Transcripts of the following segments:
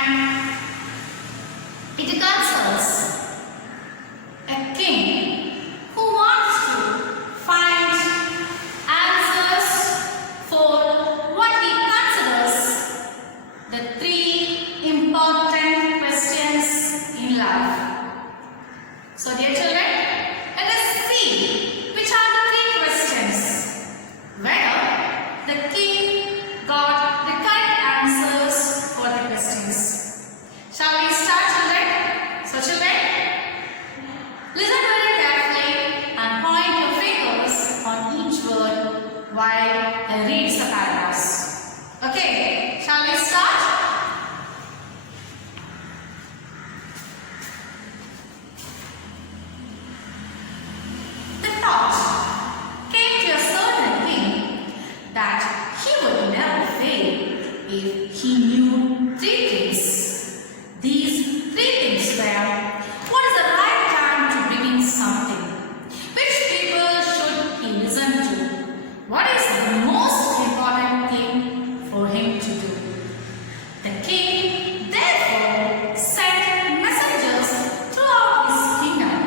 and it concerns a king who wants to find answers for what he considers the three important questions in life. So dear children, let us see which are the three questions. Whether the king got the correct answers for the questions. Shall we start, children? So children, listen very carefully and point your fingers on each word while I read the paragraphs. Okay, shall we start? The thought came to a certain king that he would never fail if he knew three things. These three things were: what is the right time to begin something? Which people should he listen to? What is the most important thing for him to do? The king therefore sent messengers throughout his kingdom,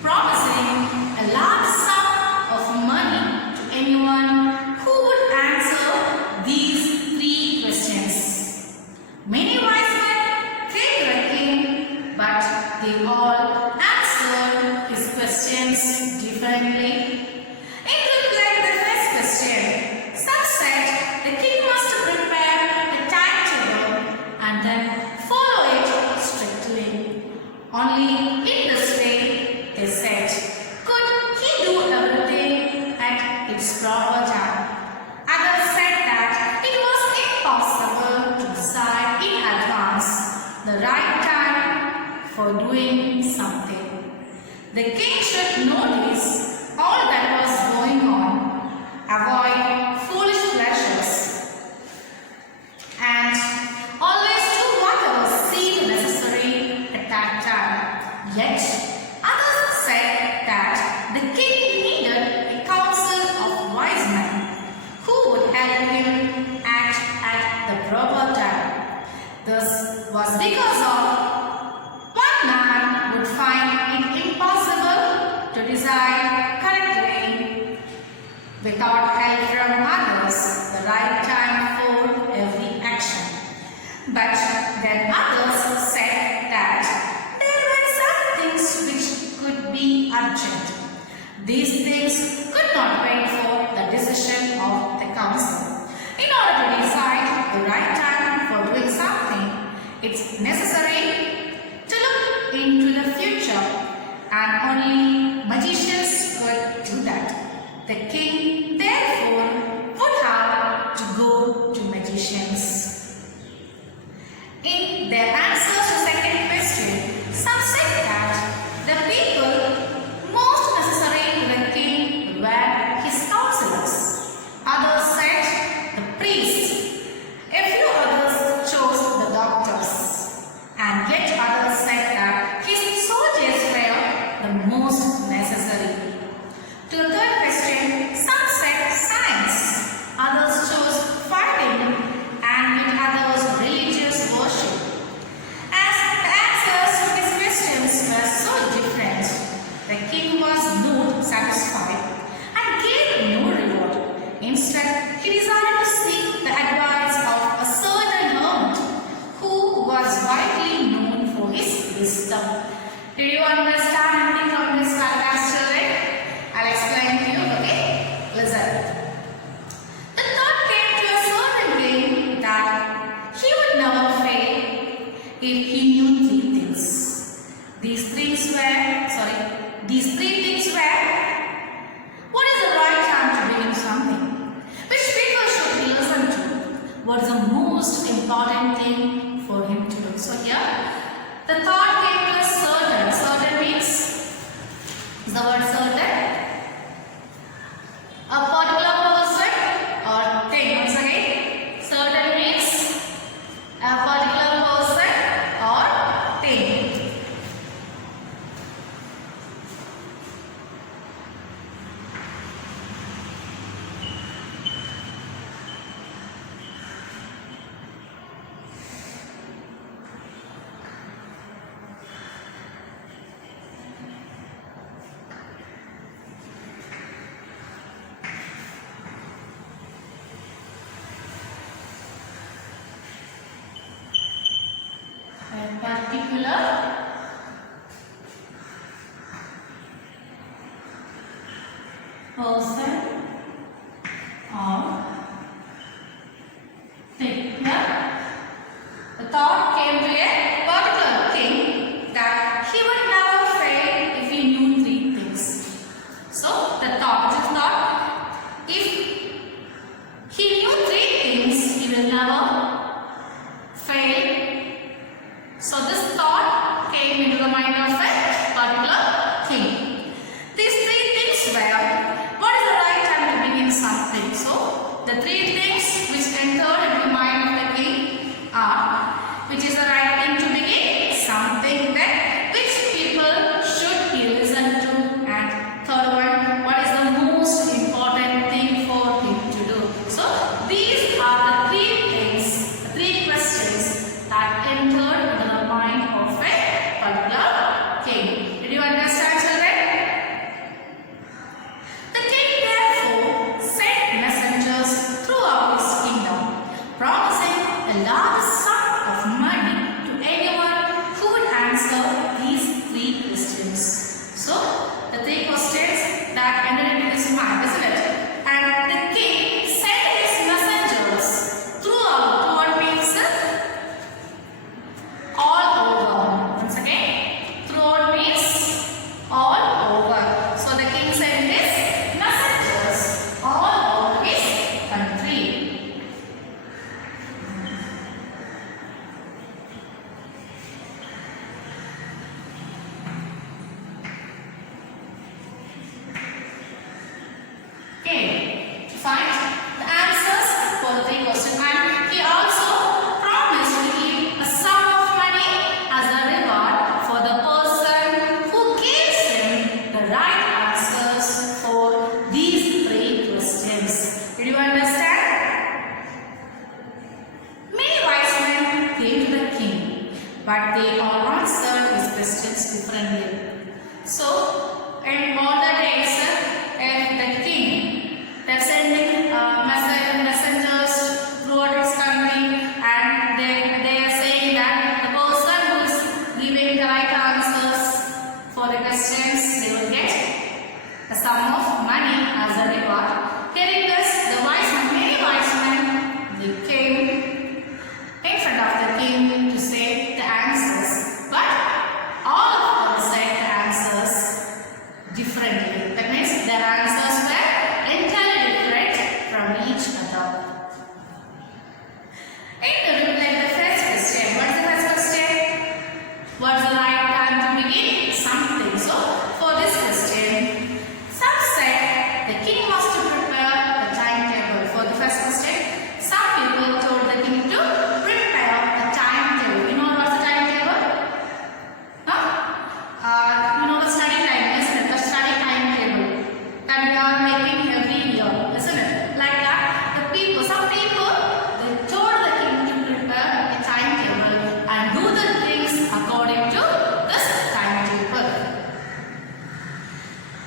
promising a large sum of money to anyone who would answer these three questions. Many wise men came to the king, but they all answered his questions differently. In reply to the first question, some said the king must prepare a timetable and then follow it strictly. Only in this way, they said, could he do everything at its proper time. Others said that it was impossible to decide in advance the right time for doing something. The king should notice all that was going on, avoid foolish pleasures, and always do whatever seemed necessary at that time. Yet, others said that the king needed a council of wise men who would help him act at the proper time. This was because of one man would find it impossible to decide correctly without help from others the right time for every action. But then others said that there were some things which could be urgent. These things could not wait for the decision of the council. In order to decide the right time for doing something, it's necessary to look into the future, and only magicians could do that. The king therefore would have to go to magicians. In their answers to the second question, some said that the people most necessary to the king were his counselors. Others said the priests. A few others chose the doctors. And yet others said that his soldiers were the most necessary. To the third question, some said science. Others chose fighting, and yet others religious worship. As the answers to these questions were so different, the king was not satisfied and gave no reward. Instead, he decided to seek the advice of a certain hermit who was widely known for his wisdom. Did you understand anything from this paragraph, children? I'll explain to you, okay? Listen. The thought came to a certain king that he would never fail if he knew three things. These three things were: what is the right time to begin something? Which people should he listen to? What is the most important thing for him to do? So here, the thought came to a certain. Certain means, is the word certain? A particular person or thing. Once again, certain means a particular person or thing. particular person or thing. Here, the thought came to a particular king that he would never fail if he knew three things. So, the thought, if he knew three things, he will never fail. So, this thought came into the mind of a particular king. These three things were, what is the right time to begin something? So, the three things which entered into the mind of the king are, which is the right thing to begin something, then which people should he listen to, and third one, what is the most important thing for him to do. So, these are the three things, three questions that entered into the mind of a particular king. Did you understand, children? The king therefore sent messengers throughout his kingdom, promising a large sum of money to anyone who would answer these three questions. So, the three questions that entered into his mind, isn't it? And the king sent his messengers throughout. What means all over. Once again, throughout means all over. So, the king sent his messengers all over his country. Okay, to find the answers for the three questions, and he also promised to give a sum of money as a reward for the person who gives him the right answers for these three questions. Did you understand? Many wise men came to the king, but they all answered his questions differently. So, in all the days, the king, they're sending messengers throughout his country, and they are saying that the person who is giving the right answers for the questions, they will get a sum of money as a reward. Hearing this, the wise men, many wise men, they came in front of the king to say the answers, but all of them said the answers differently. That means their answers were entirely different from each other. In the first question, what is the first question? What's the right time to begin something? So, for this question, some said the king must prepare the timetable. For the first question, some people told the king to prepare the timetable. You know what's the timetable? You know the study time, isn't it? The study timetable that we are making every year, isn't it? Like that, some people, they told the king to prepare a timetable and do the things according to this timetable.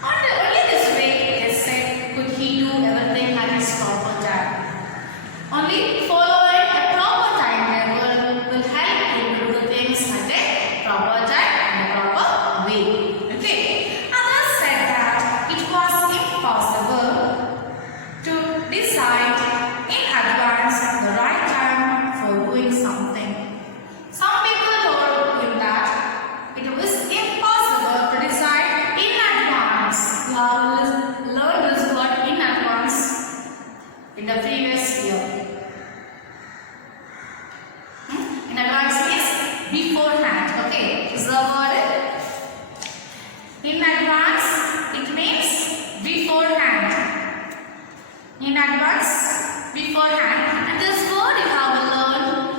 Only this way, they said, could he do everything at his proper time. Only following a proper timetable will help him to do things at a proper time and a proper way. Okay. Others said that it was impossible to decide in advance the right time for doing something. Some people told him that it was impossible to decide in advance. You have learned this word in advance in the previous year. In advance means beforehand. Okay, is the word in advance? It means beforehand. In advance, beforehand. And this word you have learned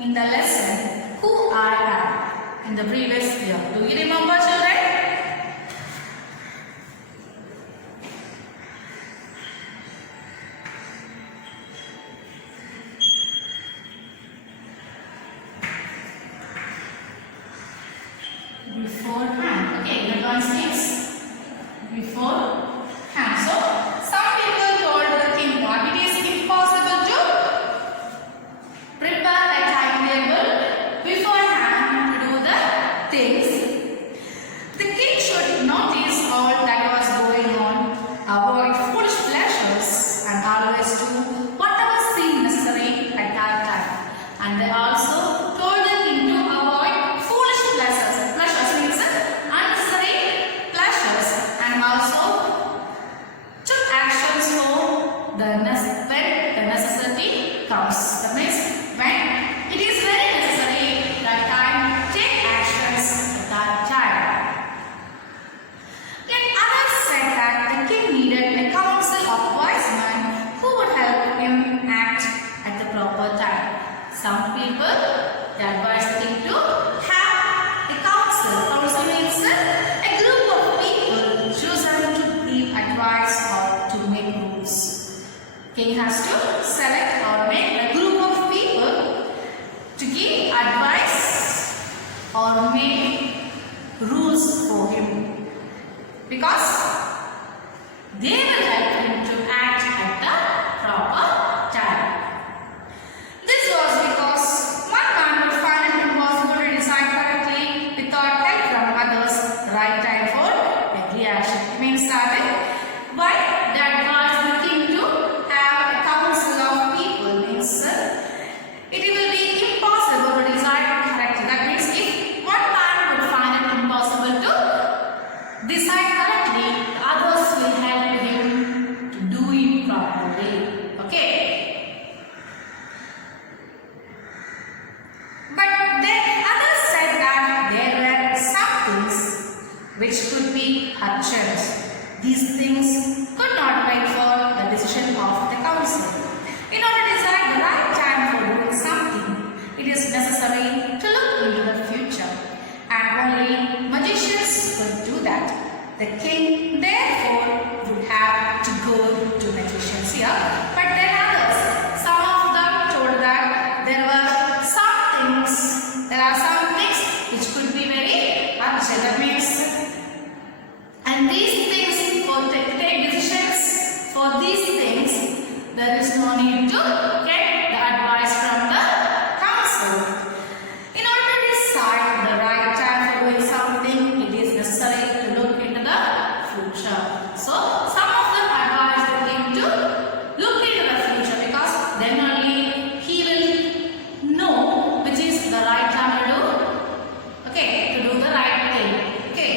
in the lesson who I am in the previous year. Do you remember, children? Beforehand. Okay, in advance means beforehand. So, some people told the king that it is impossible to prepare a timetable beforehand to be advised or make rules for him, because they will help him to act at the proper time. This was because one man would find it impossible to decide correctly without help from others the right time for every action. It means that why they advised the king to have a council of people, means it will be impossible to decide correctly. That means if one man would find it impossible to decide correctly, others will help him to do it properly. Okay. But then others said that there were some things which could be urgent. These things could not wait for the decision of the council. In order to decide the right time for doing something, it is necessary to look into the future, and only magicians could do that. The king therefore would have to go to magicians here. But then others, some of them told that there are some things which could be very urgent. That means, and these things, for take decisions for these things, there is no need to get the advice from the council. In order to decide the right time for doing something, it is necessary to look into the future. So some of them advised the king to look into the future, because then only he will know which is the right time to do. Okay, to do the right thing. Okay,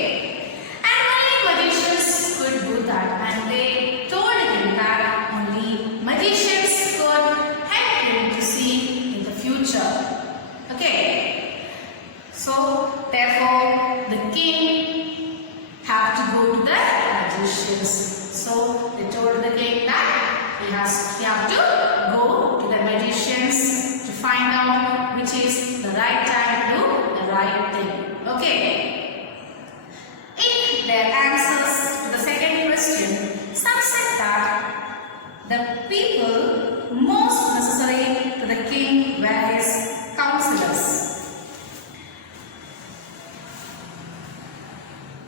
and only magicians could do that, and they told him that only magicians could help him to see in the future. Okay, so therefore the king have to go to the magicians. So they told the king that he have to go to the magicians to find out which is the right time to do the right thing. Okay. In their answers to the second question, some said that the people most necessary to the king were his counselors.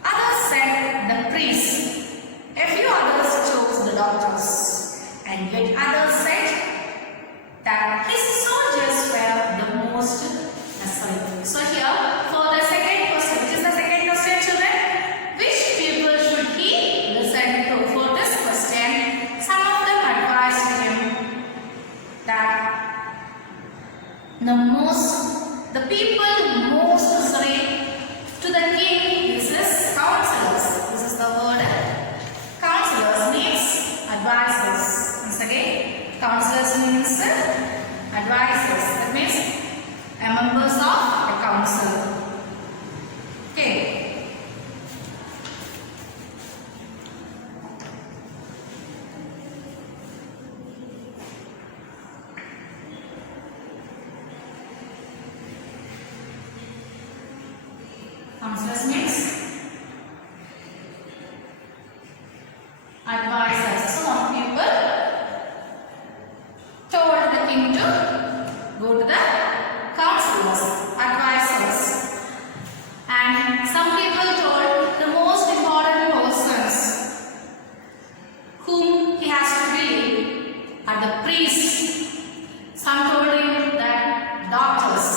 Others said the priests. A few others chose the doctors, and yet others said that his soldiers were the most necessary. So here, for the second question, which is the second question, children, which people should he listen to? For this question, some of them advised him that the people most necessary to the king is his counselors. This is the word counselors means advisors. Once again, counselors means advisors. That means members of the council. Okay. Counselors means advisors. Some people told the king to go to the counselors, advisors, and some people told the most important persons whom he has to believe are the priests. Some told him that doctors.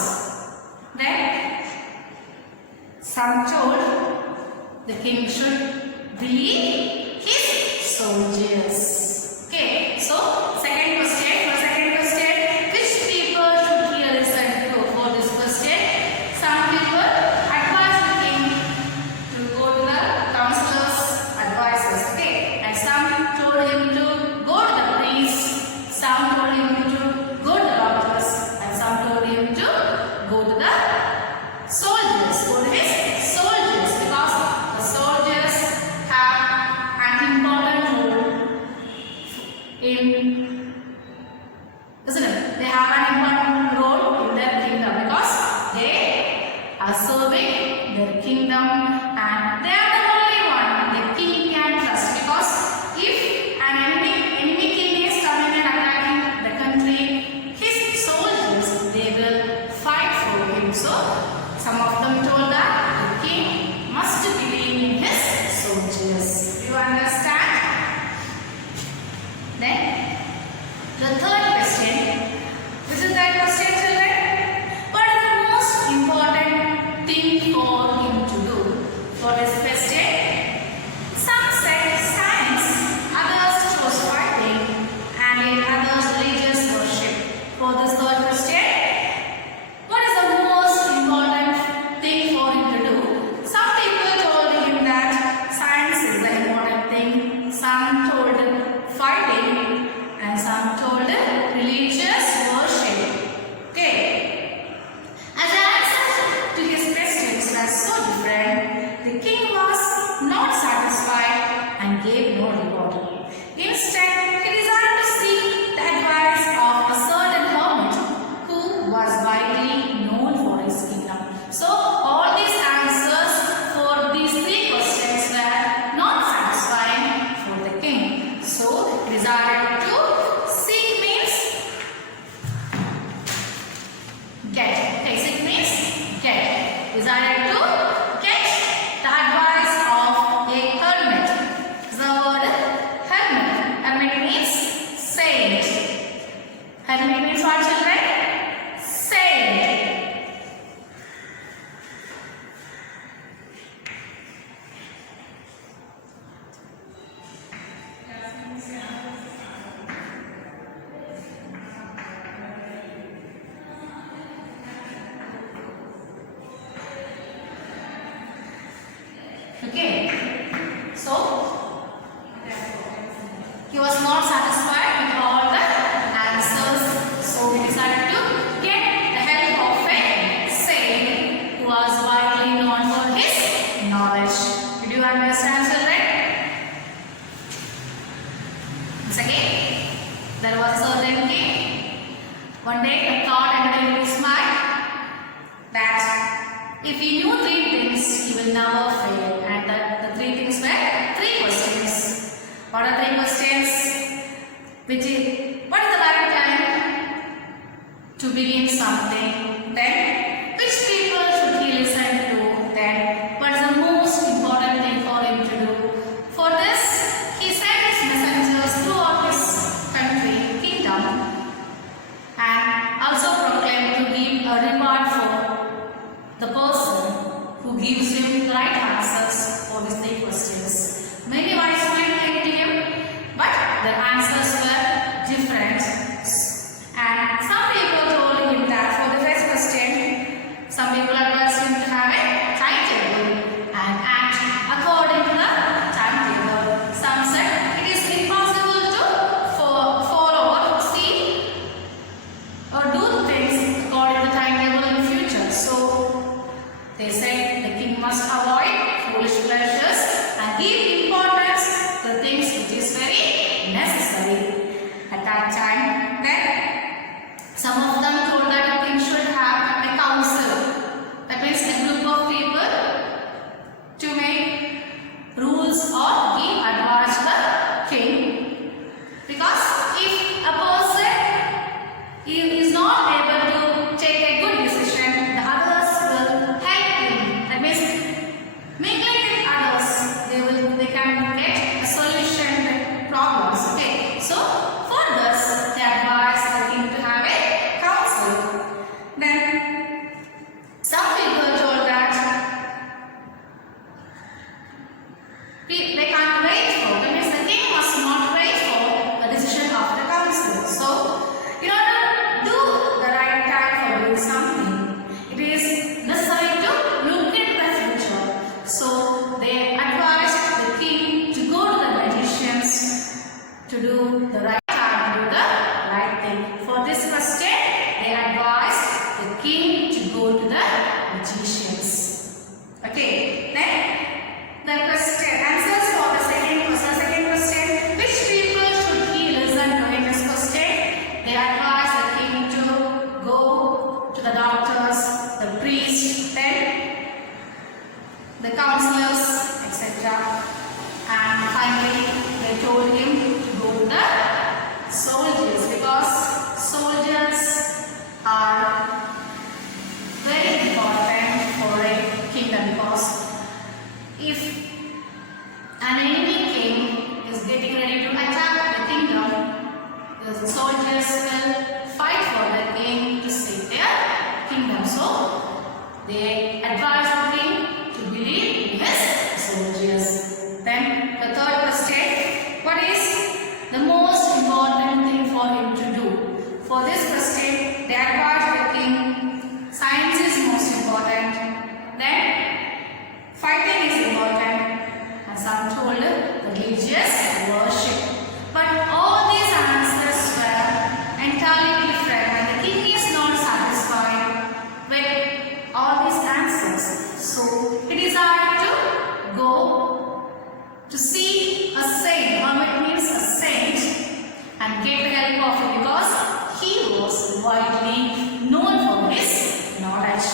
Then some told the king should believe his soldiers. Okay, so second question, which people should he listen to? For this question, some people advised the king to go to the counselors, advisors. Okay, and some told him to go to the priests, some told him to go to the doctors, and some told him to go to the soldiers. Go to his soldiers, because the soldiers have an important role in, isn't it? They have an important role in their kingdom, because they are serving their kingdom, and they are the only one the king can trust. Because if an enemy king is coming and attacking the country, his soldiers, they will fight So some of them told that the king must believe in his soldiers. Do you understand? Then the third question. This is the third question, children. What is the most important thing for him to do? For this question, some said science, others chose fighting, and yet others religious worship. For this third question, what is the most important thing for him to do? Some people told him that science is the important thing, some told fighting, and some told religious worship. Okay. As the answers to his questions were so different, the king was not satisfied and gave no reward. Instead, he desired to seek the advice of a certain hermit who was widely known for his kingdom. So, all these answers for these three questions were not satisfying for the king. So, he decided to seek means get. Exit means get. Decided to get the advice of a hermit. The word hermit. Hermit means saint. Hermit means what, children? Saint. Okay, so he was not satisfied with all the answers, so he decided to get the help of a saint who was widely known for his knowledge. Did you understand, children? Once again, there was a certain king. One day, a thought entered into his mind that if he knew three things, he will never fail. And the three things were three questions. What are three questions? What is the right time to begin something? Then, which people should he listen to? Then, what is the most important thing for him to do? For this, he sent his messengers throughout his country, kingdom, and also proclaimed to give a reward for the person who gives him the right answers for these three questions. Many wise men came to him, but their answers were different. And some people told him that for the first question, some people advised him to have a timetable and act according to the timetable. Some said it is impossible to follow or see or do things according to the timetable in the future. So they said the king must avoid foolish pleasures and give importance to things which is very necessary at that time. Then some of them told that the king should have a council. That means a group of people to make rules or give advice to the king. Because if a person is not able to take a good decision, the others will help him. That means mingling with others, they can get a solution to problems. Okay, so for this, they advise the king to have a council. Then some people told that they can't wait for. That means the king must not wait for the decision of the council. So in order to do the right time for doing something, it is necessary to look into the future. So they advised the king to go to the magicians to do the right time, to do the right thing. For this question, they advised the king to go to the magicians. Okay, then the question answers for the second question. Which people should he listen to in this question? They advise the king to go to the doctors, the priest, then the counselors, etc. And finally, they told him to go to the soldiers, because soldiers are very soldiers will fight for the king to save their kingdom. So they advise the king to believe in his soldiers. Then the third question, what is the most important thing for him to do? For this question, they advise the king, science is most important, then fighting is important, and some told religious worship. But all these answers were entirely different, and the king is not satisfied with all these answers. So he decided to go to see a saint, hermit means a saint, and get the help of him because he was widely known for his knowledge.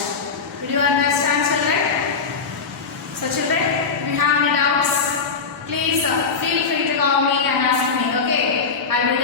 Did you understand, children? So children, if you have any doubts, please feel free to call me and ask me, okay? I will